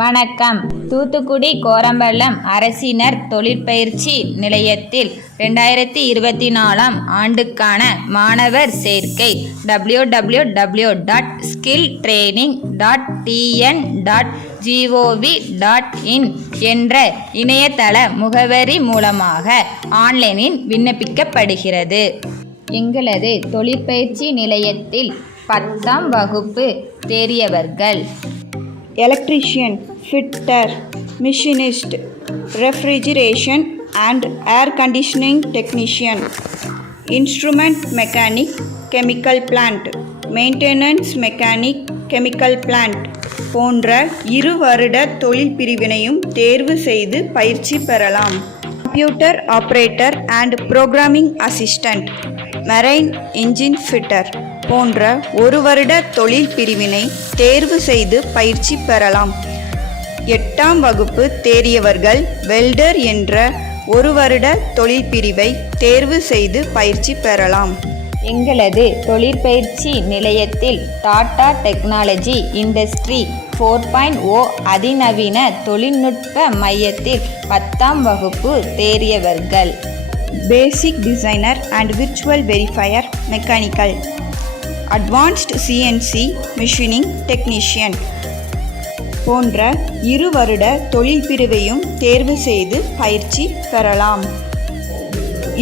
வணக்கம். தூத்துக்குடி கோரம்பள்ளம் அரசினர் தொழிற்பயிற்சி நிலையத்தில் 2024ஆம் ஆண்டுக்கான மாணவர் சேர்க்கை www.skilltraining.tn.gov.in என்ற இணையதள முகவரி மூலமாக ஆன்லைனில் விண்ணப்பிக்கப்படுகிறது. எங்களது தொழிற்பயிற்சி நிலையத்தில் 10ஆம் வகுப்பு தேறியவர்கள் electrician, fitter, machinist, refrigeration and air conditioning technician, instrument mechanic, chemical plant, maintenance mechanic, chemical plant போன்ற 2 வருட தொழில் பிரிவினையும் தேர்வு செய்து பயிற்சி பெறலாம். Computer operator and programming assistant, marine engine fitter போன்ற 1 வருட தொழில் பிரிவினை தேர்வு செய்து பயிற்சி பெறலாம். 8ஆம் வகுப்பு தேறியவர்கள் வெல்டர் என்ற 1 வருட தொழில் பிரிவை தேர்வு செய்து பயிற்சி பெறலாம். எங்களது தொழிற்பயிற்சி நிலையத்தில் டாடா டெக்னாலஜி இண்டஸ்ட்ரி 4.0 அதிநவீன தொழில்நுட்ப மையத்தில் 10ஆம் வகுப்பு தேறியவர்கள் basic designer and virtual verifier mechanical, advanced CNC machining technician போன்ற 2 வருட தொழில் பிரிவையும் தேர்வு செய்து பயிற்சி பெறலாம்.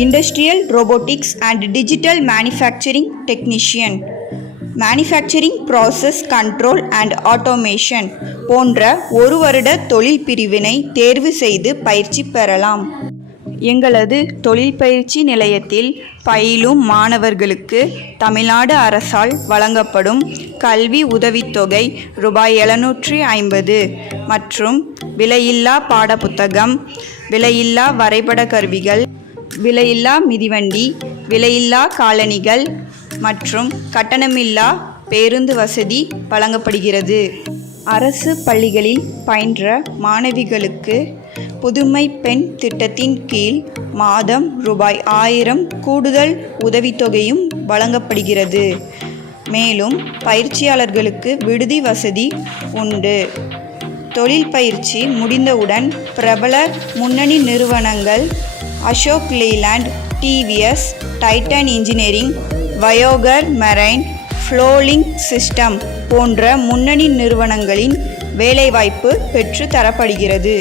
Industrial robotics and digital manufacturing technician, manufacturing process control and automation போன்ற 1 வருட தொழில் பிரிவினை தேர்வு செய்து பயிற்சி பெறலாம். எங்களது தொழில் பயிற்சி நிலையத்தில் பயிலும் மாணவர்களுக்கு தமிழ்நாடு அரசால் வழங்கப்படும் கல்வி உதவித்தொகை ரூபாய் 750 மற்றும் விலையில்லா பாடப்புத்தகம், விலையில்லா வரைபட கருவிகள், விலையில்லா மிதிவண்டி, விலையில்லா காலணிகள் மற்றும் கட்டணமில்லா பேருந்து வசதி வழங்கப்படுகிறது. அரசு பள்ளிகளில் பயின்ற மாணவிகளுக்கு புதுமை பெண் திட்டத்தின் கீழ் மாதம் ரூபாய் 1000 கூடுதல் உதவித்தொகையும் வழங்கப்படுகிறது. மேலும் பயிற்சியாளர்களுக்கு விடுதி வசதி உண்டு. தொழில் பயிற்சி முடிந்தவுடன் பிரபல முன்னணி நிறுவனங்கள் Ashok Leyland, TVS, Titan engineering, வயோகர் மெரைன், ஃப்ளோலிங் சிஸ்டம் போன்ற முன்னணி நிறுவனங்களின் வேலைவாய்ப்பு பெற்று தரப்படுகிறது.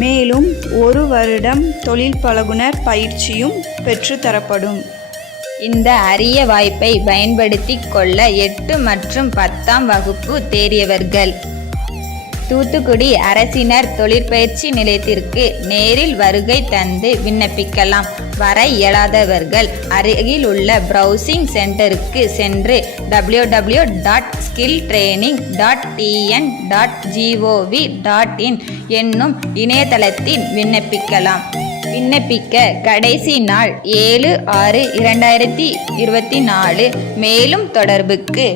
மேலும் 1 வருடம் தொழில் பழகுனர் பயிற்சியும் பெற்று தரப்படும். இந்த அரிய வாய்ப்பை பயன்படுத்திக் கொள்ள 8 மற்றும் 10ஆம் வகுப்பு தேறியவர்கள் தூத்துக்குடி அரசினர் தொழிற்பயிற்சி நிலையத்திற்கு நேரில் வருகை தந்து விண்ணப்பிக்கலாம். வர இயலாதவர்கள் அருகில் உள்ள பிரவுசிங் சென்டருக்கு சென்று www.skilltraining.tn.gov.in என்னும் இணையதளத்தில் விண்ணப்பிக்கலாம். விண்ணப்பிக்க கடைசி நாள் 7/6/2024. மேலும் தொடர்புக்கு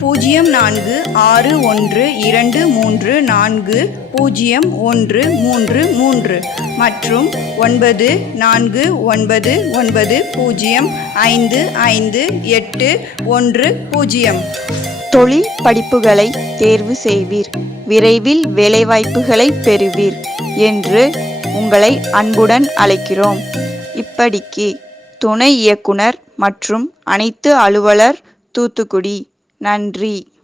0461234013 மற்றும் 9490558510. தொழில் படிப்புகளை தேர்வு செய்வீர், விரைவில் வேலைவாய்ப்புகளை பெறுவீர் என்று உங்களை அன்புடன் அழைக்கிறோம். இப்படிக்கு துணை இயக்குனர் மற்றும் அனைத்து அலுவலர், தூத்துக்குடி. நன்றி.